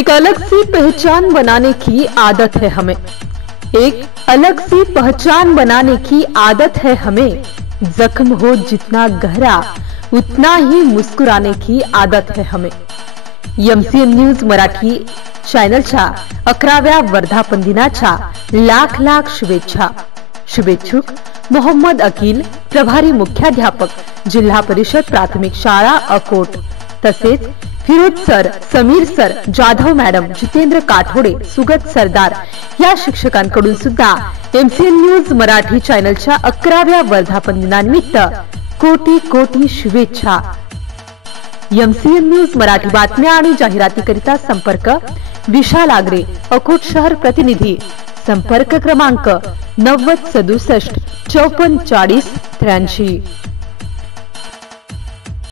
एक अलग सी पहचान बनाने की आदत है हमें। एक अलग सी पहचान बनाने की आदत है हमें। जख्म हो जितना गहरा उतना ही मुस्कुराने की आदत है हमें। एमसीएन न्यूज मराठी चॅनलच्या 11व्या वर्धापन दिनाच्या लाख लाख शुभेच्छा। शुभेच्छुक मोहम्मद अकील, प्रभारी मुख्याध्यापक, जिल्हा परिषद प्राथमिक शाळा अकोट, तसेच Firoz sir, Samir sir, Jadhav madam, Jitendra Kathode, Sugat Sardar या शिक्षकांकडून सुद्धा एमसीएन न्यूज मराठी चॅनलच्या 11व्या वर्धापन दिनानिमित्त कोटी कोटी शुभेच्छा। एमसीएन न्यूज मराठी बातम्या आणि जाहिरातीकरिता संपर्क विशाल आगरे, अकोट शहर प्रतिनिधी, संपर्क क्रमांक 90 67 54 40 83।